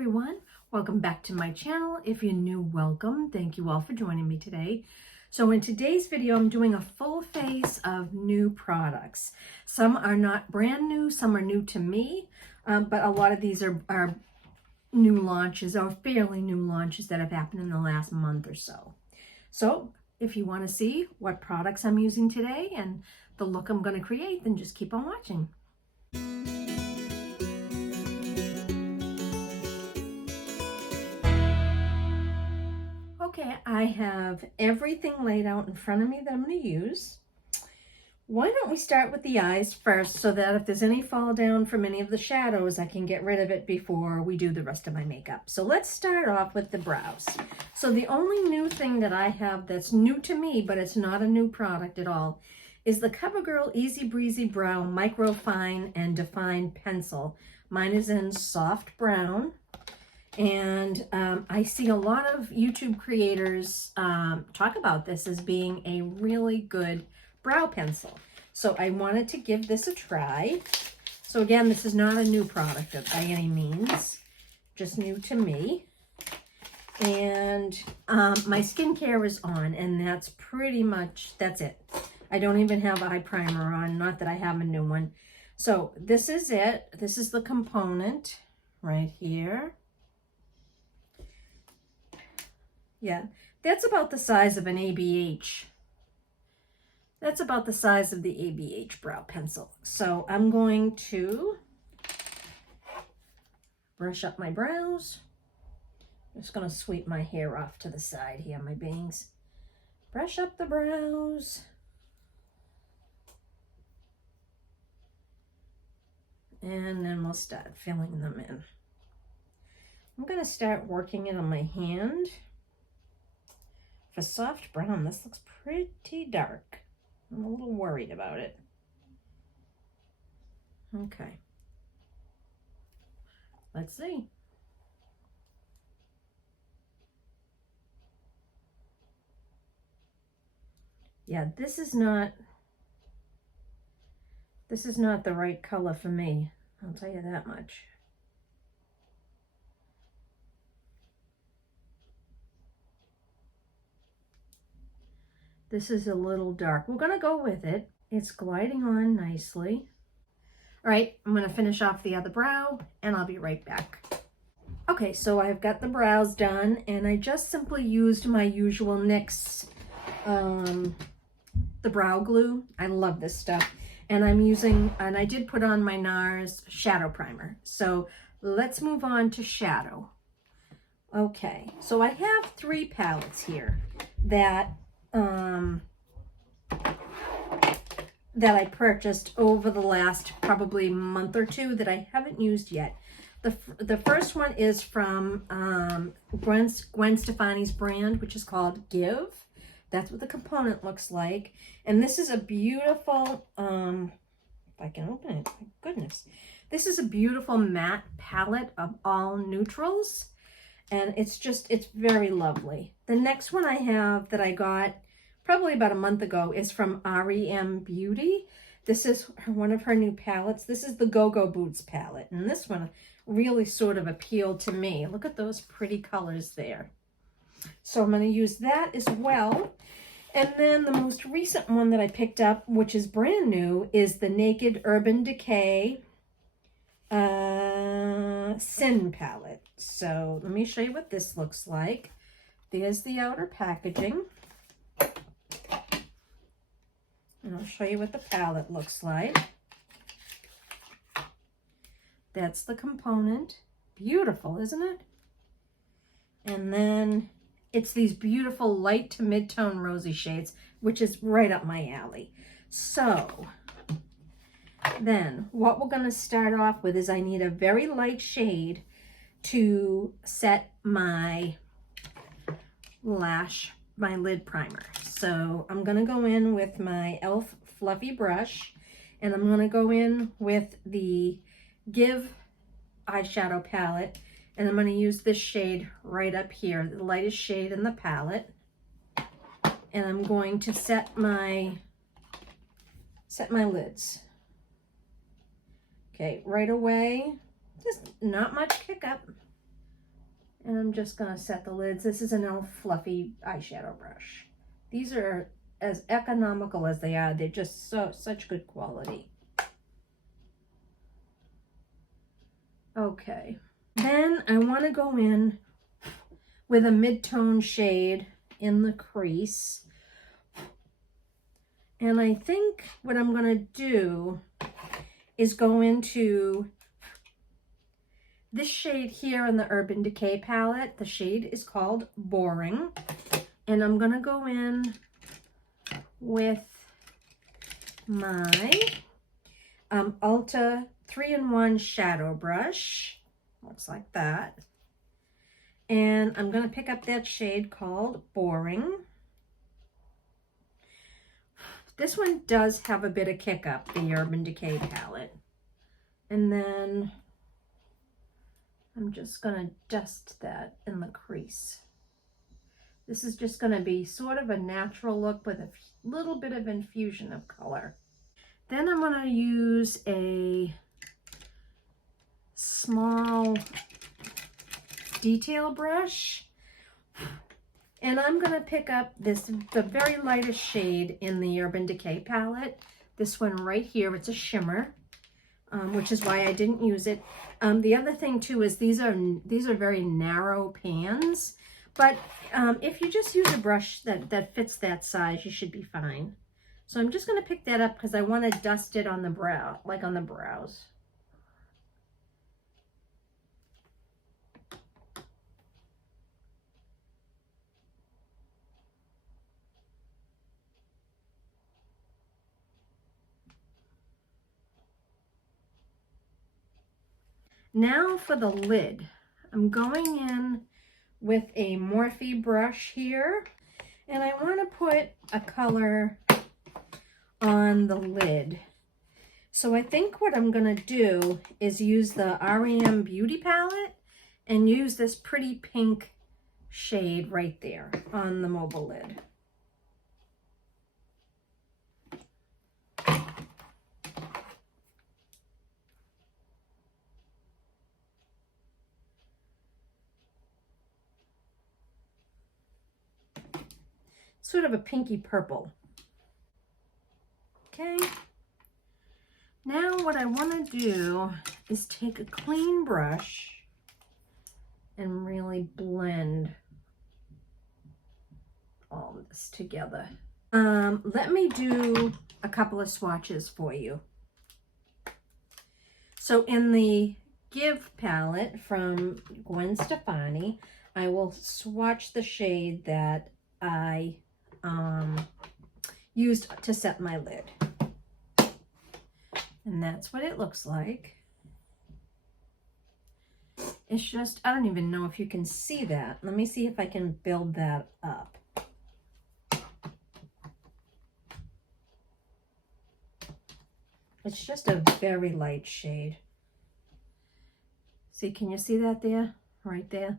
everyone, welcome back to my channel. If you're new, welcome. Thank you all for joining me today. So in today's video, I'm doing a full face of new products. Some are not brand new, some are new to me, but a lot of these are new launches or fairly new launches that have happened in the last month or so. So if you want to see what products I'm using today and the look I'm going to create, then just keep on watching. Okay, I have everything laid out in front of me that I'm going to use. Why don't we start with the eyes first so that if there's any fall down from any of the shadows, I can get rid of it before we do the rest of my makeup. So let's start off with the brows. So the only new thing that I have that's new to me, but it's not a new product at all, is the CoverGirl Easy Breezy Brow Micro Fine and Define Pencil. Mine is in soft brown. And I see a lot of YouTube creators talk about this as being a really good brow pencil. So I wanted to give this a try. So again, this is not a new product by any means, just new to me. And my skincare is on, and that's pretty much, that's it. I don't even have eye primer on, not that I have a new one. So this is it. This is the component right here. Yeah, that's about the size of an ABH. That's about the size of the ABH brow pencil. So I'm going to brush up my brows. I'm just going to sweep my hair off to the side here, my bangs. Brush up the brows. And then we'll start filling them in. I'm going to start working it on my hand. For soft brown, this looks pretty dark. I'm a little worried about it. Okay. Let's see. Yeah, this is not the right color for me. I'll tell you that much. This is a little dark. We're going to go with it. It's gliding on nicely. All right, I'm going to finish off the other brow, and I'll be right back. Okay, so I've got the brows done, and I just simply used my usual NYX, the brow glue. I love this stuff. And I did put on my NARS shadow primer. So let's move on to shadow. Okay, so I have 3 palettes here that I purchased over the last probably month or two that I haven't used yet. The first one is from Gwen Stefani's brand, which is called Give. That's what the component looks like. And this is a beautiful, if I can open it, my goodness. This is a beautiful matte palette of all neutrals. And it's very lovely. The next one I have that I got probably about a month ago is from REM Beauty. This is one of her new palettes. This is the Go-Go Boots palette. And this one really sort of appealed to me. Look at those pretty colors there. So I'm going to use that as well. And then the most recent one that I picked up, which is brand new, is the Naked Urban Decay Sin palette. So let me show you what this looks like. There's the outer packaging. And I'll show you what the palette looks like. That's the component. Beautiful, isn't it? And then it's these beautiful light to mid-tone rosy shades, which is right up my alley. So then what we're going to start off with is I need a very light shade to set my lid primer. So I'm going to go in with my e.l.f. fluffy brush, and I'm going to go in with the Give eyeshadow palette, and I'm going to use this shade right up here, the lightest shade in the palette. And I'm going to set my lids. Okay, right away, just not much kick up. And I'm just gonna set the lids. This is an e.l.f. fluffy eyeshadow brush. These are as economical as they are. They're just such good quality. Okay. Then I want to go in with a mid-tone shade in the crease. And I think what I'm going to do is go into this shade here in the Urban Decay palette. The shade is called Boring. And I'm going to go in with my Ulta 3-in-1 shadow brush. Looks like that. And I'm going to pick up that shade called Boring. This one does have a bit of kick up, the Urban Decay palette. And then I'm just going to dust that in the crease. This is just going to be sort of a natural look with a little bit of infusion of color. Then I'm going to use a small detail brush, and I'm going to pick up the very lightest shade in the Urban Decay palette. This one right here, it's a shimmer, which is why I didn't use it. The other thing too is these are very narrow pans, but if you just use a brush that fits that size, you should be fine. So I'm just going to pick that up because I want to dust it on the brow, like on the brows. Now for the lid, I'm going in with a Morphe brush here, and I want to put a color on the lid. So I think what I'm going to do is use the REM Beauty palette and use this pretty pink shade right there on the mobile lid. Sort of a pinky purple. Okay. Now what I want to do is take a clean brush and really blend all of this together. Let me do a couple of swatches for you. So in the Give palette from Gwen Stefani, I will swatch the shade that I used to set my lid. And that's what it looks like. It's just, I don't even know if you can see that. Let me see if I can build that up. It's just a very light shade. See, can you see that there? Right there?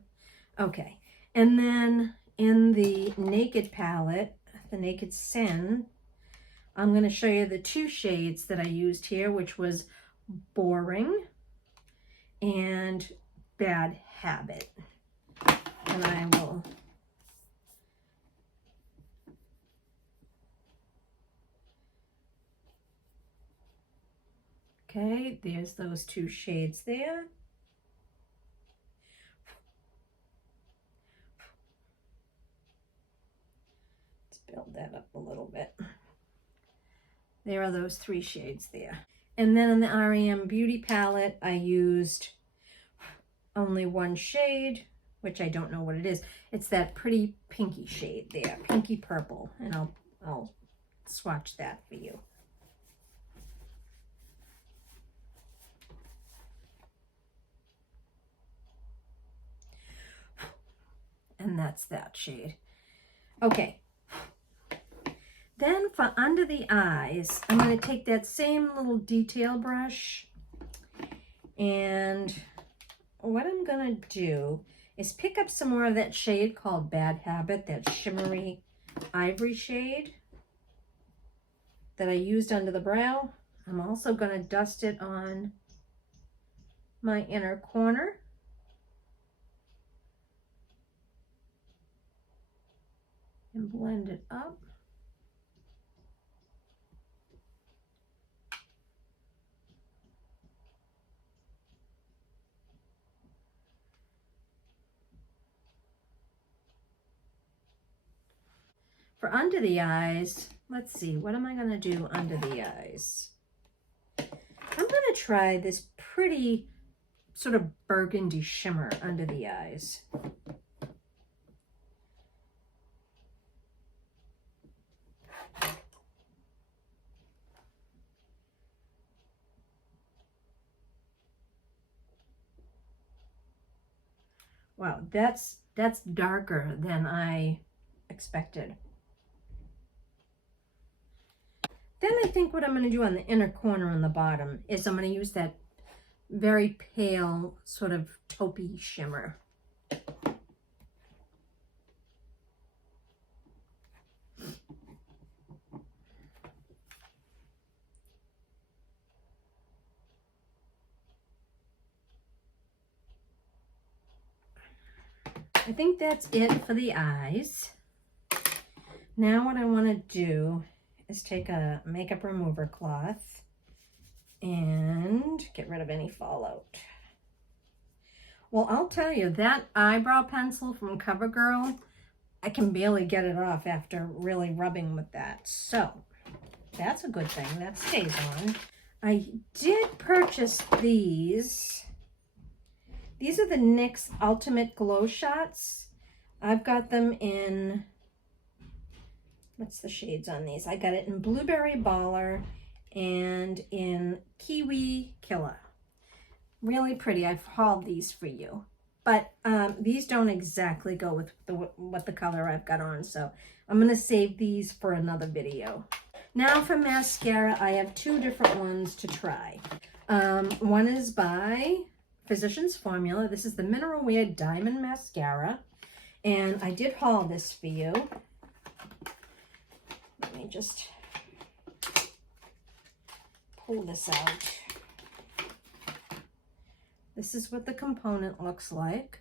Okay. And then in the Naked palette, the Naked Sin, I'm going to show you the two shades that I used here, which was Boring and Bad Habit. And I will okay, there's those two shades there. Let's build that up a little bit. There are those three shades there. And then in the REM Beauty palette, I used only one shade, which I don't know what it is. It's that pretty pinky shade there, pinky purple. And I'll swatch that for you. And that's that shade. Okay. Then for under the eyes, I'm going to take that same little detail brush, and what I'm going to do is pick up some more of that shade called Bad Habit, that shimmery ivory shade that I used under the brow. I'm also going to dust it on my inner corner. blend it up. For under the eyes, let's see, what am I going to do under the eyes? I'm going to try this pretty sort of burgundy shimmer under the eyes. Wow, that's darker than I expected. Then I think what I'm going to do on the inner corner on the bottom is I'm going to use that very pale sort of taupey shimmer. I think that's it for the eyes. Now what I want to do is take a makeup remover cloth and get rid of any fallout. Well, I'll tell you, that eyebrow pencil from CoverGirl, I can barely get it off after really rubbing with that. So that's a good thing. That stays on. I did purchase these. These are the NYX Ultimate Glow Shots. I've got them in, what's the shades on these? I got it in Blueberry Baller and in Kiwi Killer. Really pretty. I've hauled these for you. But these don't exactly go with what the color I've got on, so I'm going to save these for another video. Now for mascara, I have two different ones to try. One is by Physicians Formula. This is the Mineral Wear Diamond Mascara, and I did haul this for you. Let me just pull this out. This is what the component looks like.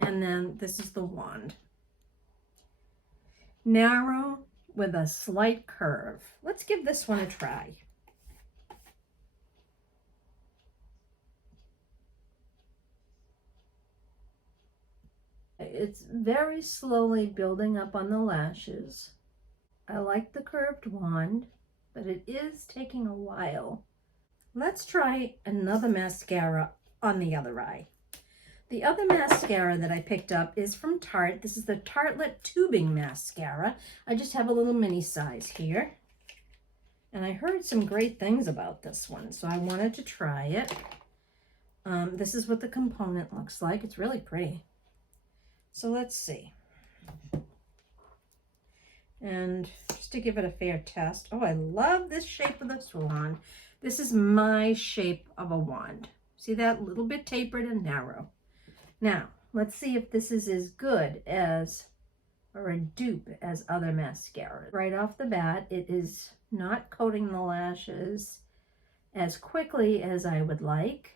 And then this is the wand. Narrow with a slight curve. Let's give this one a try. It's very slowly building up on the lashes. I like the curved wand, but it is taking a while. Let's try another mascara on the other eye. The other mascara that I picked up is from Tarte. This is the Tartelette Tubing Mascara. I just have a little mini size here. And I heard some great things about this one, so I wanted to try it. This is what the component looks like. It's really pretty. So let's see. And just to give it a fair test. Oh, I love this shape of this wand. This is my shape of a wand. See that? A little bit tapered and narrow. Now, let's see if this is as good as, or a dupe as other mascaras. Right off the bat, it is not coating the lashes as quickly as I would like.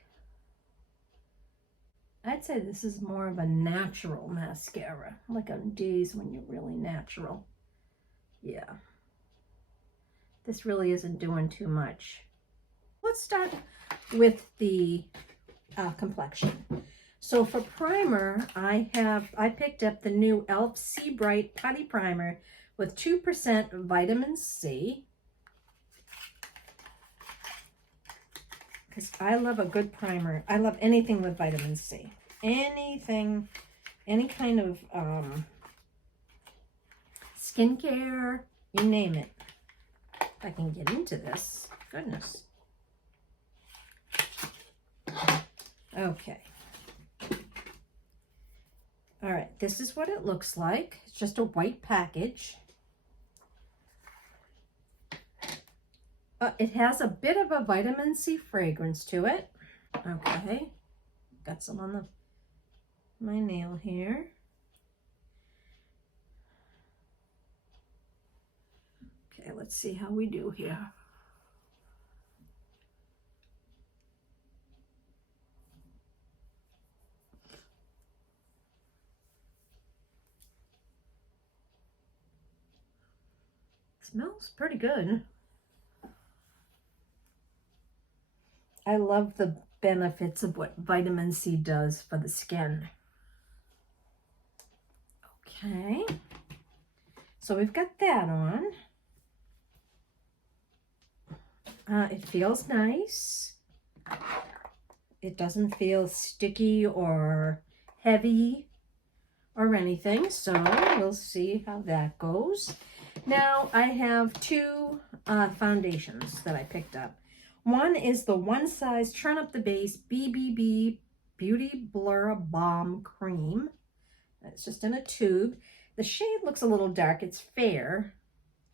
I'd say this is more of a natural mascara, like on days when you're really natural. Yeah. This really isn't doing too much. Let's start with the complexion. So for primer, I picked up the new e.l.f. Sea Bright Putty Primer with 2% vitamin C. Because I love a good primer. I love anything with vitamin C. Anything, any kind of skincare, you name it. If I can get into this, goodness. Okay. All right, this is what it looks like. It's just a white package. It has a bit of a vitamin C fragrance to it. Okay, got some on my nail here. Okay, let's see how we do here. Smells pretty good. I love the benefits of what vitamin C does for the skin. Okay, so we've got that on. It feels nice. It doesn't feel sticky or heavy or anything, so we'll see how that goes. Now I have two foundations that I picked up. One is the One Size Turn Up the Base BBB Beauty Blur Balm Cream. It's just in a tube. The shade looks a little dark. It's fair.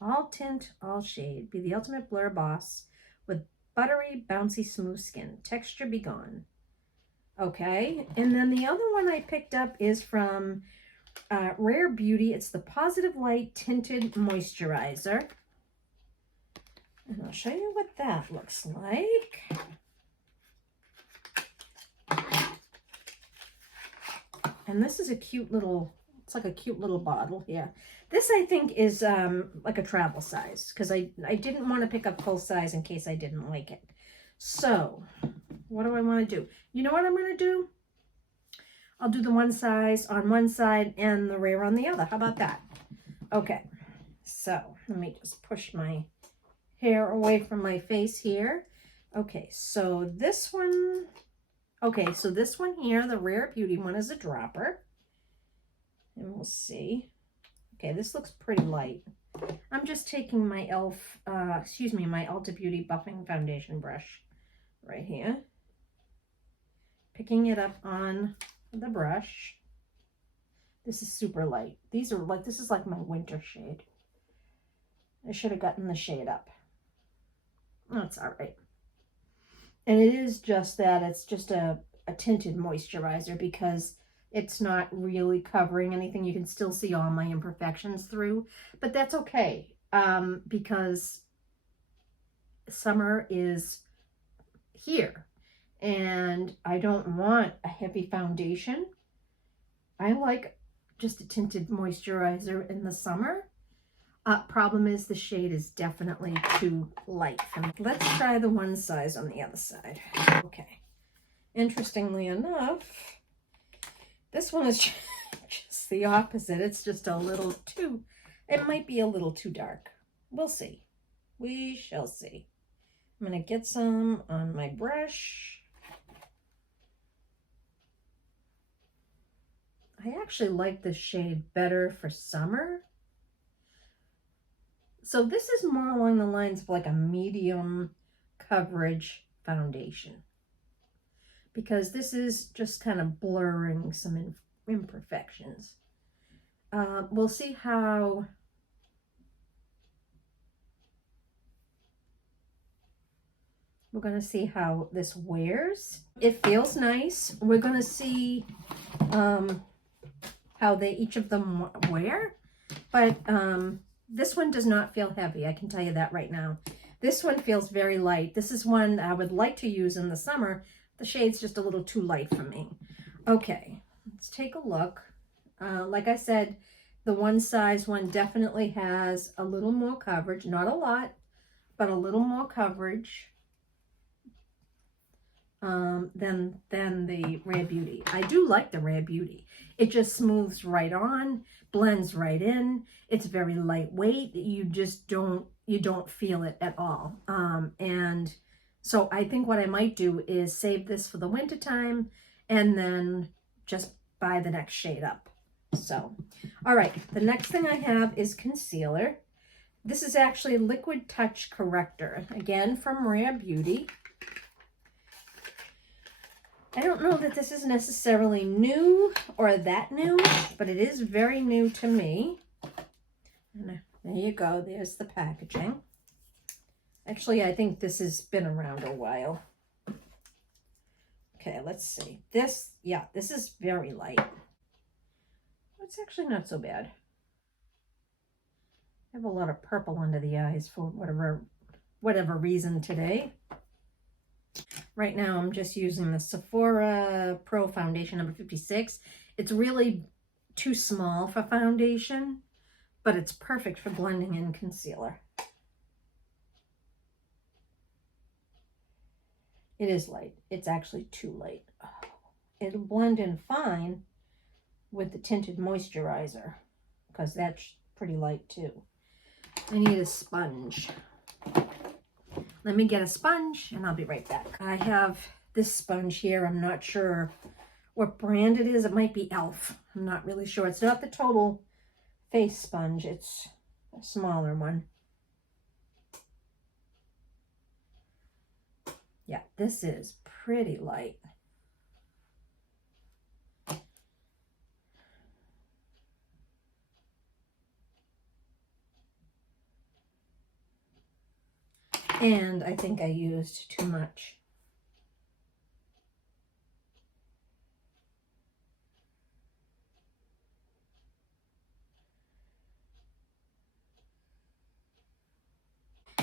All tint, all shade. Be the ultimate blur boss with buttery, bouncy, smooth skin. Texture be gone. Okay, and then the other one I picked up is from Rare Beauty. It's the Positive Light Tinted Moisturizer. And I'll show you what that looks like. And this is a cute little, it's like a cute little bottle here. This I think is like a travel size, because I didn't want to pick up full size in case I didn't like it. So what do I want to do? You know what I'm going to do? I'll do the One Size on one side and the Rare on the other. How about that? Okay, so let me just push my hair away from my face here. Okay, so this one, this one here, the Rare Beauty one, is a dropper. And we'll see. Okay, this looks pretty light. I'm just taking my my Ulta Beauty buffing foundation brush right here. Picking it up on the brush. This is super light. These are like, this is like my winter shade. I should have gotten the shade up. That's all right. And it is just that, it's just a tinted moisturizer because it's not really covering anything. You can still see all my imperfections through, but that's okay because summer is here and I don't want a heavy foundation. I like just a tinted moisturizer in the summer. Problem is the shade is definitely too light for me. Let's try the One Size on the other side. Okay. Interestingly enough, this one is just the opposite. It's just a little too, it might be a little too dark. We'll see. We shall see. I'm going to get some on my brush. I actually like this shade better for summer. So this is more along the lines of like a medium coverage foundation, because this is just kind of blurring some imperfections. We'll see how we're going to see how this wears. It feels nice. We're going to see how each of them wear, but this one does not feel heavy. I can tell you that right now. This one feels very light. This is one I would like to use in the summer. The shade's just a little too light for me. Okay, let's take a look. Like I said, the One Size one definitely has a little more coverage. Not a lot, but a little more coverage than the Rare Beauty. I do like the Rare Beauty. It just smooths right on, blends right in. It's very lightweight. You just don't feel it at all. And so I think what I might do is save this for the winter time and then just buy the next shade up. So, all right, the next thing I have is concealer. This is actually Liquid Touch Corrector, again from Rare Beauty. I don't know that this is necessarily new or that new, but it is very new to me. And there you go. There's the packaging. Actually, I think this has been around a while. Okay, let's see. This is very light. It's actually not so bad. I have a lot of purple under the eyes for whatever reason today. Right now, I'm just using the Sephora Pro Foundation number 56. It's really too small for foundation, but it's perfect for blending in concealer. It is light. It's actually too light. Oh, it'll blend in fine with the tinted moisturizer because that's pretty light too. I need a sponge. Let me get a sponge and I'll be right back. I have this sponge here. I'm not sure what brand it is. It might be e.l.f. I'm not really sure. It's not the total face sponge. It's a smaller one. Yeah, this is pretty light. And I think I used too much.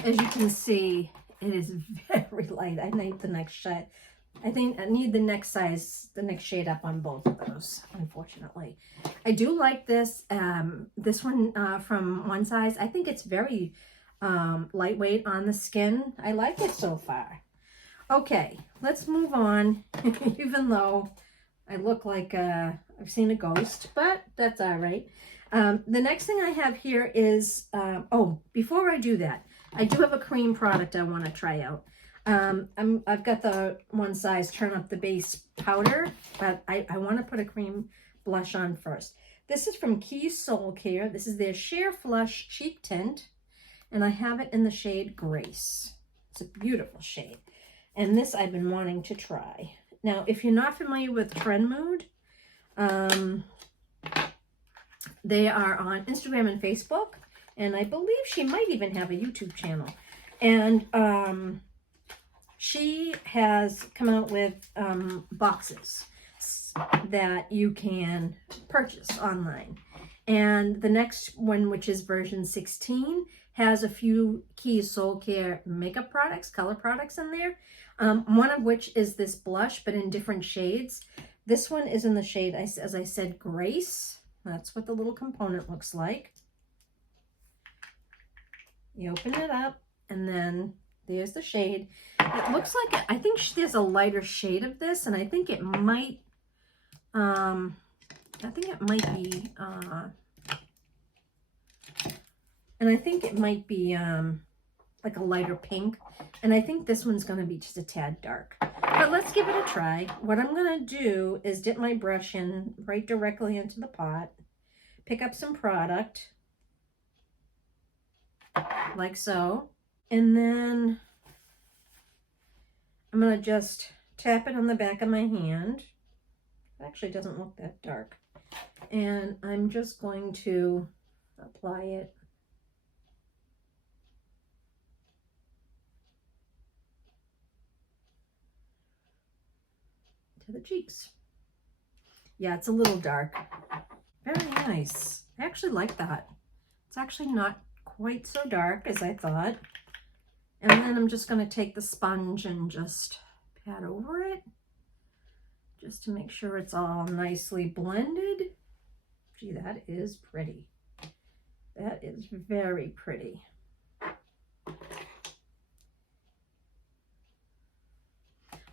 As you can see, it is very light. I need the next shade. I think I need the next size, the next shade up on both of those, unfortunately. I do like this, this one from One Size. I think it's very lightweight on the skin. I like it so far. Okay, let's move on, even though I look like I've seen a ghost, but that's all right. The next thing I have here is, oh, before I do that, I do have a cream product I want to try out. I've got the One Size Turn Up the Base powder, but I want to put a cream blush on first. This is from Keys Soulcare. This is their Sheer Flush Cheek Tint, and I have it in the shade Grace. It's a beautiful shade, and this I've been wanting to try. Now, if you're not familiar with Trend Mood, they are on Instagram and Facebook, and I believe she might even have a YouTube channel. And she has come out with boxes that you can purchase online. And the next one, which is version 16, has a few Keys Soulcare makeup products, color products in there. One of which is this blush, but in different shades. This one is in the shade, as I said, Grace. That's what the little component looks like. You open it up, and then there's the shade. It looks like, I think there's a lighter shade of this, and I think it might, be, and I think it might be like a lighter pink, and I think this one's going to be just a tad dark. But let's give it a try. What I'm going to do is dip my brush in right directly into the pot, pick up some product, like so, and then I'm going to just tap it on the back of my hand. It actually doesn't look that dark. And I'm just going to apply it to the cheeks. Yeah, it's a little dark. Very nice. I actually like that. It's actually not quite so dark as I thought. And then I'm just going to take the sponge and just pat over it, just to make sure it's all nicely blended. Gee, that is pretty. That is very pretty.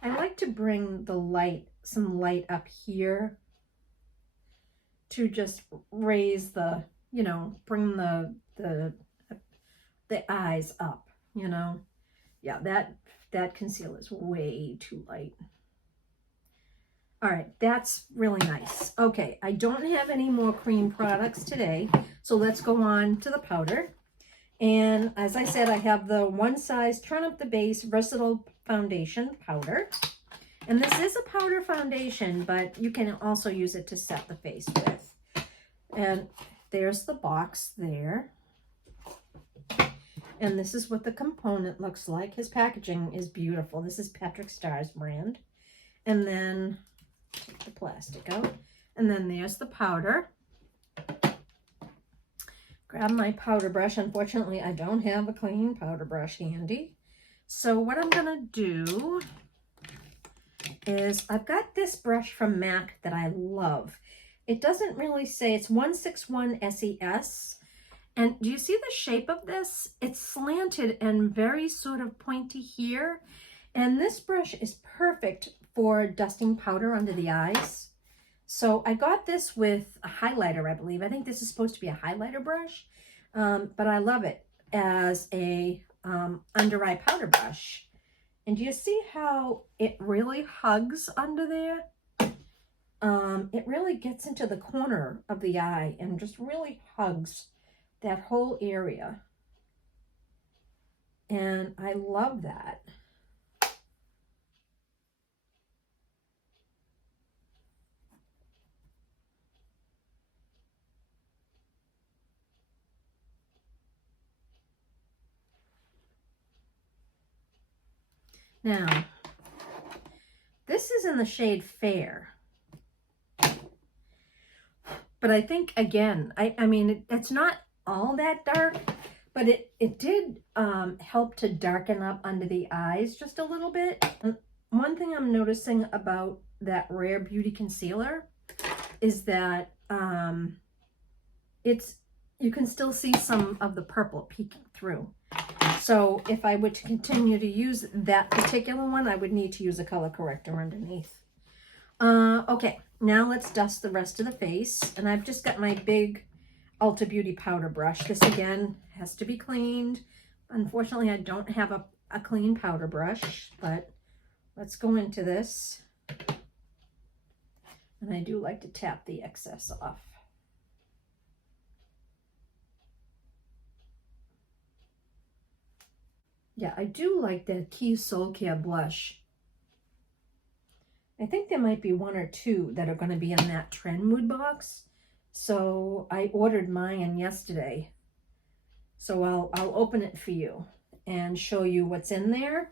I like to bring the light, some light up here to just raise the, you know, bring the eyes up, you know. Yeah, that concealer is way too light. All right, that's really nice. Okay, I don't have any more cream products today, so let's go on to the powder. And as I said, I have the One Size Turn Up the Base Versatile Foundation Powder. And this is a powder foundation, but you can also use it to set the face with. And there's the box there. And this is what the component looks like. His packaging is beautiful. This is Patrick Starr's brand. And then take the plastic out. And then there's the powder. Grab my powder brush. Unfortunately, I don't have a clean powder brush handy. So what I'm going to do is I've got this brush from MAC that I love. It doesn't really say, it's 161 SES. And do you see the shape of this? It's slanted and very sort of pointy here. And this brush is perfect for dusting powder under the eyes. So I got this with a highlighter, I believe. I think this is supposed to be a highlighter brush, but I love it as a under eye powder brush. And do you see how it really hugs under there? It really gets into the corner of the eye and just really hugs that whole area. And I love that. Now, this is in the shade Fair. But I think, again, I mean, it's not all that dark, but it did help to darken up under the eyes just a little bit. And one thing I'm noticing about that Rare Beauty concealer is that you can still see some of the purple peeking through. So if I were to continue to use that particular one, I would need to use a color corrector underneath. Okay, now let's dust the rest of the face. And I've just got my big Ulta Beauty powder brush. This again has to be cleaned. Unfortunately, I don't have a clean powder brush, but let's go into this. And I do like to tap the excess off. Yeah, I do like that Keys Soulcare blush. I think there might be one or two that are going to be in that trend mood box. So I ordered mine yesterday. So I'll open it for you and show you what's in there,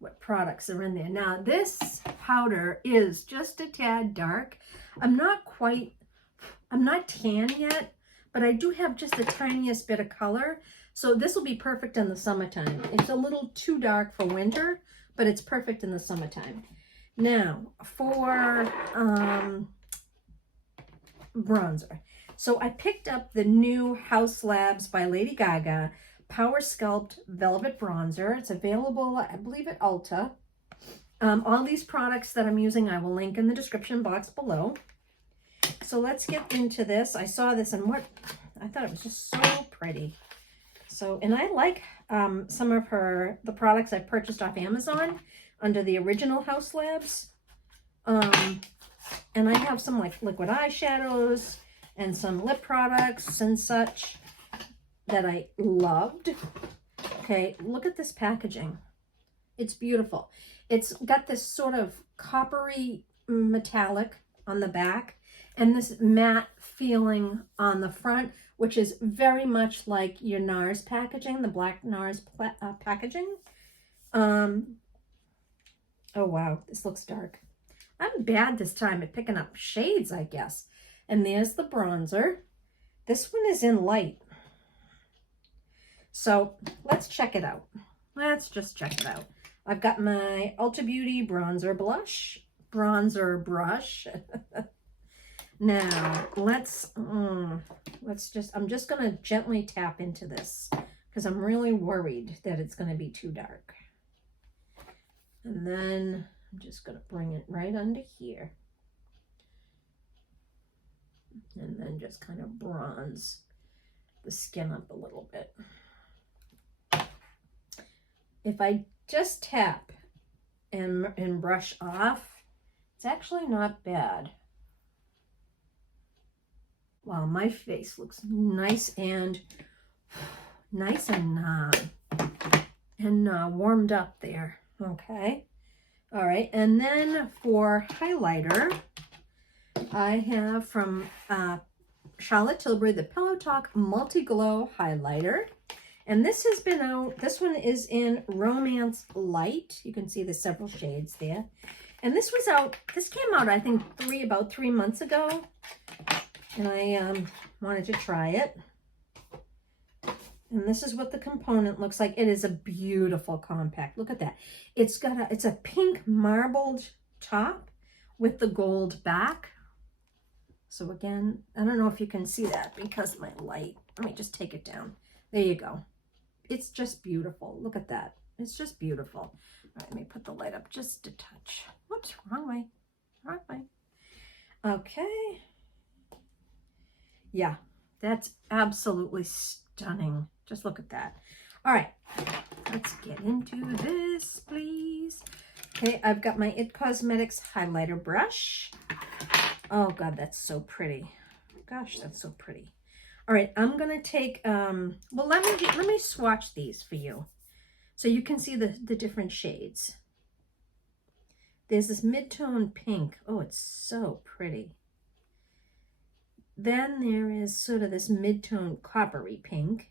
what products are in there. Now this powder is just a tad dark. I'm not tan yet, but I do have just the tiniest bit of color. So this will be perfect in the summertime. It's a little too dark for winter, but it's perfect in the summertime. Now for bronzer. So I picked up the new House Labs by Lady Gaga Power Sculpt Velvet Bronzer. It's available, I believe, at Ulta. All these products that I'm using, I will link in the description box below. So let's get into this. I saw this and I thought it was just so pretty. So, and I like some of the products I purchased off Amazon under the original House Labs. And I have some like liquid eyeshadows and some lip products and such that I loved. Okay, look at this packaging. It's beautiful. It's got this sort of coppery metallic on the back and this matte feeling on the front, which is very much like your NARS packaging, the black NARS packaging. Oh wow, this looks dark. I'm bad this time at picking up shades, I guess. And there's the bronzer. This one is in light. So let's check it out. Let's just check it out. I've got my Ulta Beauty bronzer brush. Now I'm just going to gently tap into this because I'm really worried that it's going to be too dark. And then I'm just going to bring it right under here. And then just kind of bronze the skin up a little bit. If I just tap and brush off, it's actually not bad. Wow, my face looks nice and warmed up there. Okay. All right. And then for highlighter, I have from Charlotte Tilbury, the Pillow Talk Multi Glow Highlighter. And this has been out, this one is in Romance Light. You can see there's several shades there. And this came out, I think, about 3 months ago. And I wanted to try it. And this is what the component looks like. It is a beautiful compact. Look at that. It's a pink marbled top with the gold back. So again, I don't know if you can see that because my light Let me just take it down. There you go. It's just beautiful. Look at that. It's just beautiful. All right, let me put the light up just a touch. Whoops, wrong way. Wrong way. Okay. Yeah, that's absolutely stunning. Just look at that. All right, let's get into this, please. Okay, I've got my It Cosmetics highlighter brush. Oh God, that's so pretty. Gosh, that's so pretty. All right, I'm gonna take, well, let me swatch these for you so you can see the different shades. There's this mid-tone pink. Oh, it's so pretty. Then there is sort of this mid-tone coppery pink.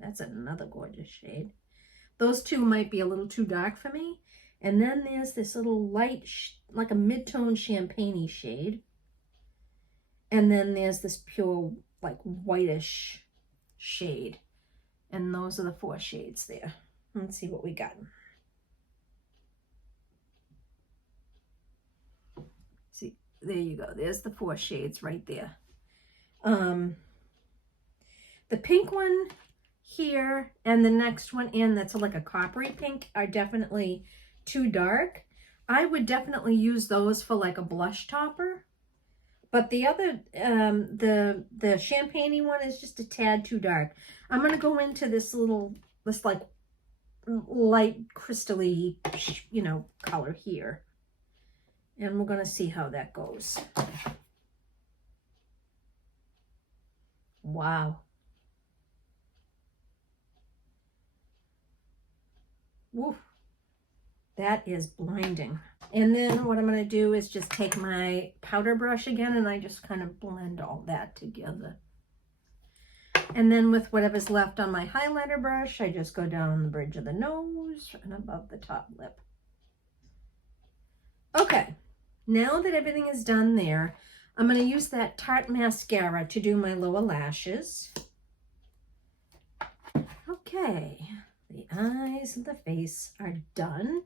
That's another gorgeous shade. Those two might be a little too dark for me. And then there's this little light, like a mid-tone champagne-y shade. And then there's this pure, like, whitish shade. And those are the 4 shades there. Let's see what we got. See, there you go. There's the 4 shades right there. The pink one here and the next one in that's like a coppery pink are definitely too dark. I would definitely use those for like a blush topper. But the other, the champagne-y one is just a tad too dark. I'm going to go into this like light crystal-y, you know, color here. And we're going to see how that goes. Wow. Woof. That is blinding. And then what I'm going to do is just take my powder brush again and I just kind of blend all that together. And then with whatever's left on my highlighter brush, I just go down the bridge of the nose and above the top lip. Okay, now that everything is done there, I'm going to use that Tarte mascara to do my lower lashes. Okay, the eyes and the face are done.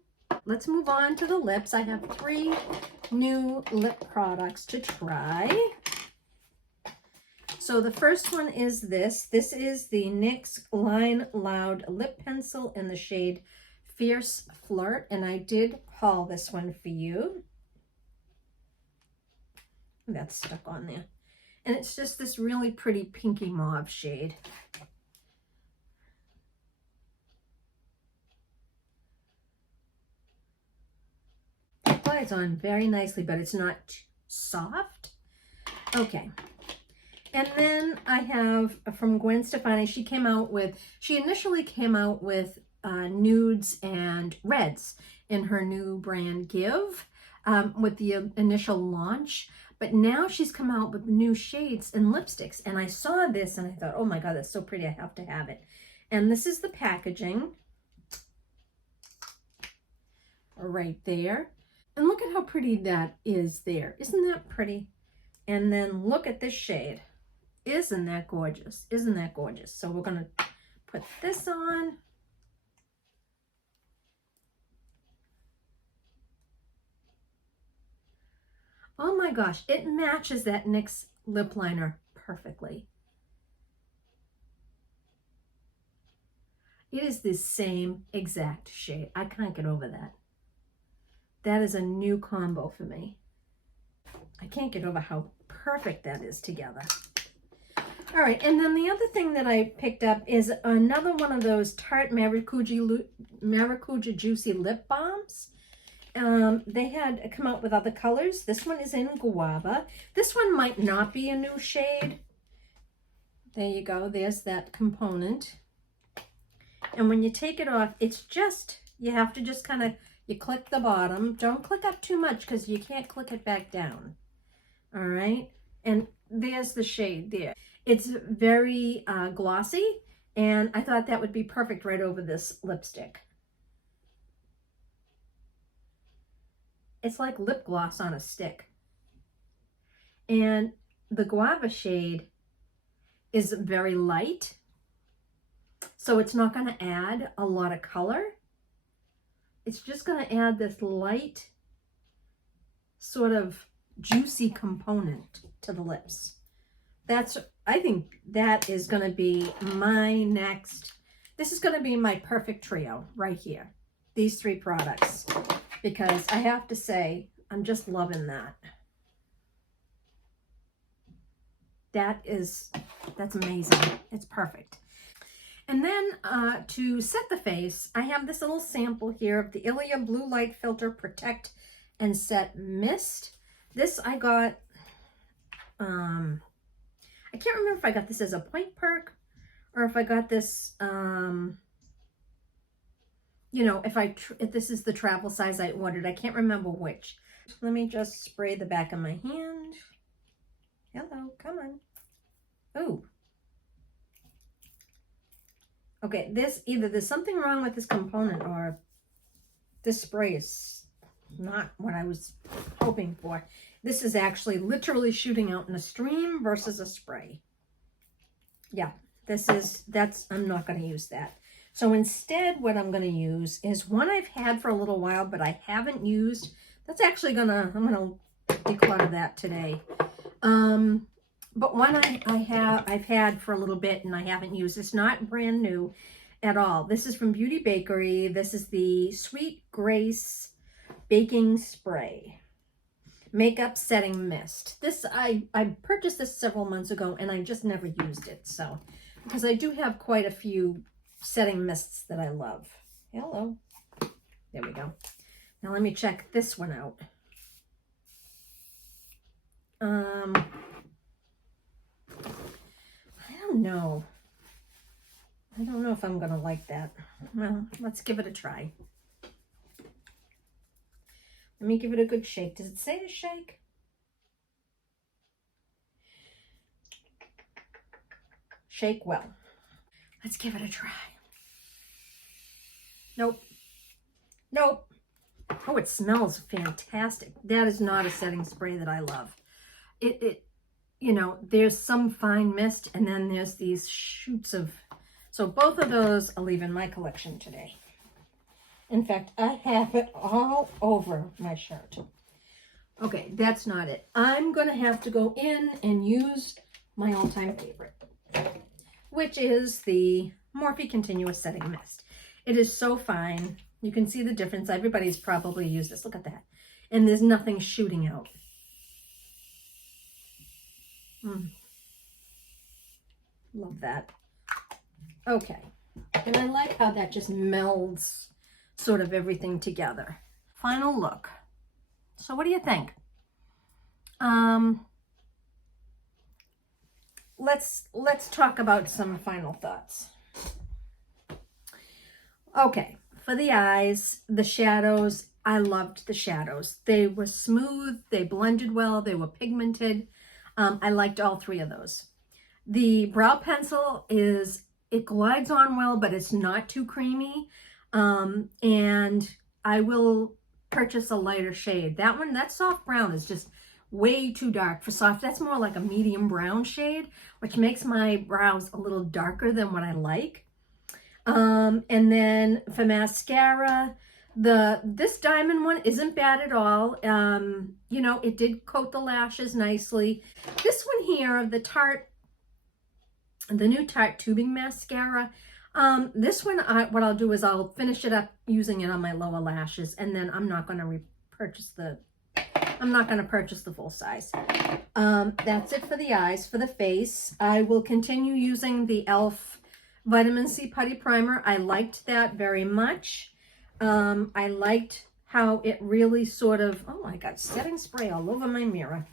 Let's move on to the lips. I have 3 new lip products to try. So the first one is this. This is the NYX Line Loud Lip Pencil in the shade Fierce Flirt. And I did haul this one for you. That's stuck on there. And it's just this really pretty pinky mauve shade. It applies on very nicely, but it's not soft. Okay. And then I have from Gwen Stefani, she initially came out with nudes and reds in her new brand Give with the initial launch. But now she's come out with new shades and lipsticks. And I saw this and I thought, oh my God, that's so pretty. I have to have it. And this is the packaging right there. And look at how pretty that is there. Isn't that pretty? And then look at this shade. Isn't that gorgeous? Isn't that gorgeous? So we're going to put this on. Oh my gosh, it matches that NYX lip liner perfectly. It is the same exact shade. I can't get over that. That is a new combo for me. I can't get over how perfect that is together. All right, and then the other thing that I picked up is another one of those Tarte Maracuja Juicy Lip Balms. They had come out with other colors. This one is in Guava. This one might not be a new shade. There you go. There's that component. And when you take it off, it's just, you have to just kind of, you click the bottom. Don't click up too much because you can't click it back down. All right. And there's the shade there. It's very glossy, and I thought that would be perfect right over this lipstick. It's like lip gloss on a stick. And the Guava shade is very light, so it's not going to add a lot of color. It's just going to add this light, sort of juicy component to the lips. That's I think that is going to be my next, this is going to be my perfect trio right here. These 3 products, because I have to say, I'm just loving that. That's amazing. It's perfect. And then to set the face, I have this little sample here of the Ilia Blue Light Filter Protect and Set Mist. This I got, I can't remember if I got this as a point perk or if I got this, you know, if this is the travel size I ordered. I can't remember which. Let me just spray the back of my hand. Hello, come on. Oh. Okay, either there's something wrong with this component or this spray is not what I was hoping for. This is actually literally shooting out in a stream versus a spray. Yeah, I'm not going to use that. So instead, what I'm going to use is one I've had for a little while, but I haven't used. That's actually I'm going to declutter that today. But one I've had for a little bit and I haven't used. It's not brand new at all. This is from Beauty Bakery. This is the Sweet Grace Baking Spray Makeup Setting Mist. This I purchased this several months ago and I just never used it. So, because I do have quite a few setting mists that I love. Hello. There we go. Now let me check this one out. I don't know if I'm going to like that. Well, let's give it a try. Let me give it a good shake. Does it say to shake? Shake well. Let's give it a try. Nope. Nope. Oh, it smells fantastic. That is not a setting spray that I love. You know, there's some fine mist and then there's these shoots of, so both of those I'll leave in my collection today. In fact, I have it all over my shirt. Okay, that's not it. I'm going to have to go in and use my all-time favorite, which is the Morphe Continuous Setting Mist. It is so fine. You can see the difference. Everybody's probably used this. Look at that. And there's nothing shooting out. Love that. Okay. And I like how that just melds sort of everything together. Final look. So what do you think? Let's talk about some final thoughts. Okay, for the eyes, the shadows, I loved the shadows. They were smooth, they blended well, they were pigmented. I liked all 3 of those. The brow pencil it glides on well, but it's not too creamy. And I will purchase a lighter shade. That soft brown is just way too dark for soft. That's more like a medium brown shade, which makes my brows a little darker than what I like. And then for mascara, this diamond one isn't bad at all. You know, it did coat the lashes nicely. This one here, the new Tarte tubing mascara, this one, what I'll do is I'll finish it up using it on my lower lashes, and then I'm not going to purchase the full size. That's it for the eyes. For the face, I will continue using the e.l.f. Vitamin C Putty Primer. I liked that very much. I liked how it really sort of, oh, I got setting spray all over my mirror.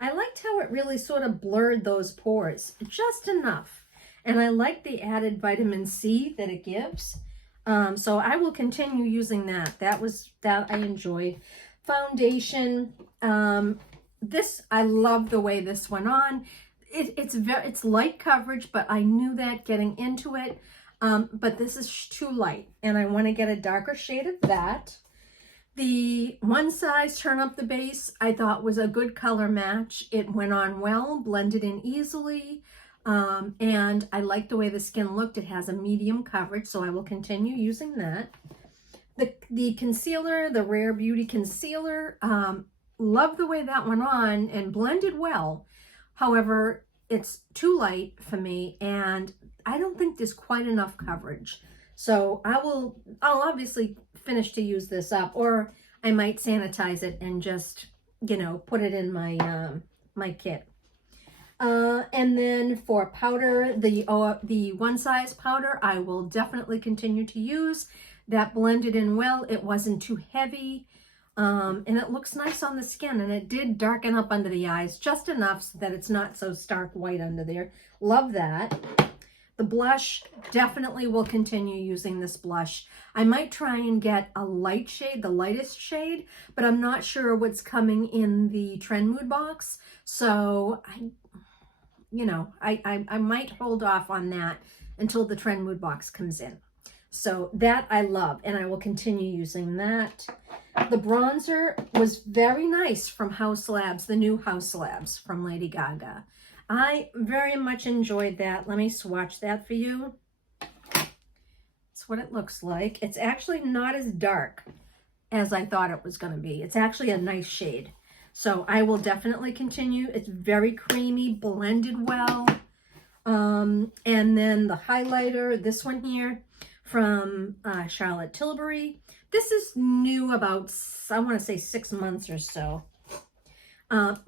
I liked how it really sort of blurred those pores just enough. And I like the added vitamin C that it gives. So I will continue using that. That I enjoyed. Foundation. I love the way this went on. It's light coverage, but I knew that getting into it. But this is too light, and I want to get a darker shade of that. The One Size Turn Up the Base I thought was a good color match. It went on well, blended in easily, and I like the way the skin looked. It has a medium coverage, so I will continue using that. The concealer, the Rare Beauty Concealer, love the way that went on and blended well. However, it's too light for me, and I don't think there's quite enough coverage. So I'll obviously finish to use this up, or I might sanitize it and just, you know, put it in my my kit. And then for powder, the one size powder, I will definitely continue to use. That blended in well. It wasn't too heavy. And it looks nice on the skin, and it did darken up under the eyes just enough so that it's not so stark white under there. Love that. The blush, definitely will continue using this blush. I might try and get a light shade, the lightest shade, but I'm not sure what's coming in the Trend Mood box. So I might hold off on that until the Trend Mood box comes in. So that I love, and I will continue using that. The bronzer was very nice from House Labs, the new House Labs from Lady Gaga. I very much enjoyed that. Let me swatch that for you. That's what it looks like. It's actually not as dark as I thought it was going to be. It's actually a nice shade. So I will definitely continue. It's very creamy, blended well. And then the highlighter, this one here from Charlotte Tilbury. This is new about, I want to say 6 months or so.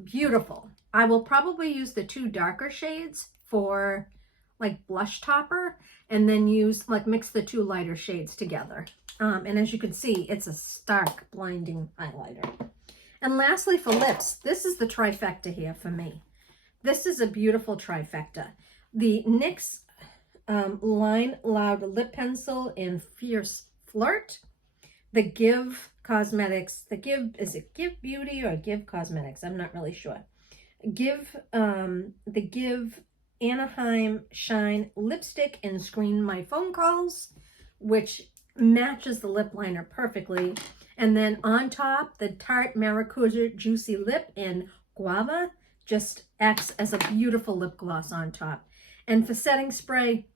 Beautiful. I will probably use the 2 darker shades for like blush topper, and then use mix the 2 lighter shades together. And as you can see, it's a stark blinding highlighter. And lastly, for lips, this is the trifecta here for me. This is a beautiful trifecta. The NYX Line Loud Lip Pencil in Fierce Flirt. The Give Cosmetics, is it Give Beauty or Give Cosmetics? I'm not really sure. The Give Anaheim Shine Lipstick in Screen My Phone Calls, which matches the lip liner perfectly. And then on top, the Tarte Maracuja Juicy Lip in Guava just acts as a beautiful lip gloss on top. And for setting spray,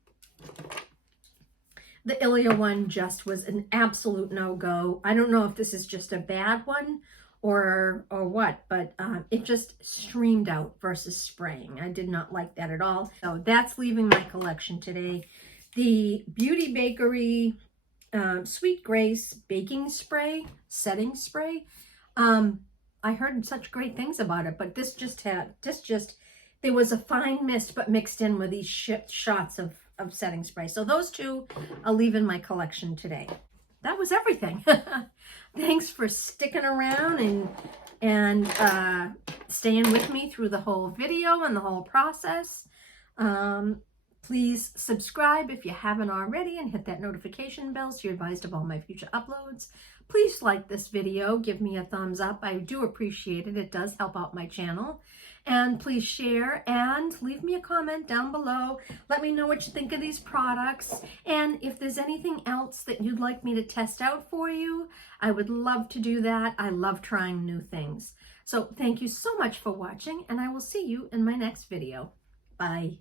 the Ilia one just was an absolute no-go. I don't know if this is just a bad one or what, but it just streamed out versus spraying. I did not like that at all. So that's leaving my collection today. The Beauty Bakery Sweet Grace Baking Spray, Setting Spray. I heard such great things about it, but this just, there was a fine mist, but mixed in with these shots of setting spray. So those 2 I'll leave in my collection today. That was everything. Thanks for sticking around and staying with me through the whole video and the whole process. Please subscribe if you haven't already, and hit that notification bell so you're advised of all my future uploads. Please like this video, give me a thumbs up. I do appreciate it. It does help out my channel. And please share and leave me a comment down below. Let me know what you think of these products. And if there's anything else that you'd like me to test out for you, I would love to do that. I love trying new things. So thank you so much for watching, and I will see you in my next video. Bye.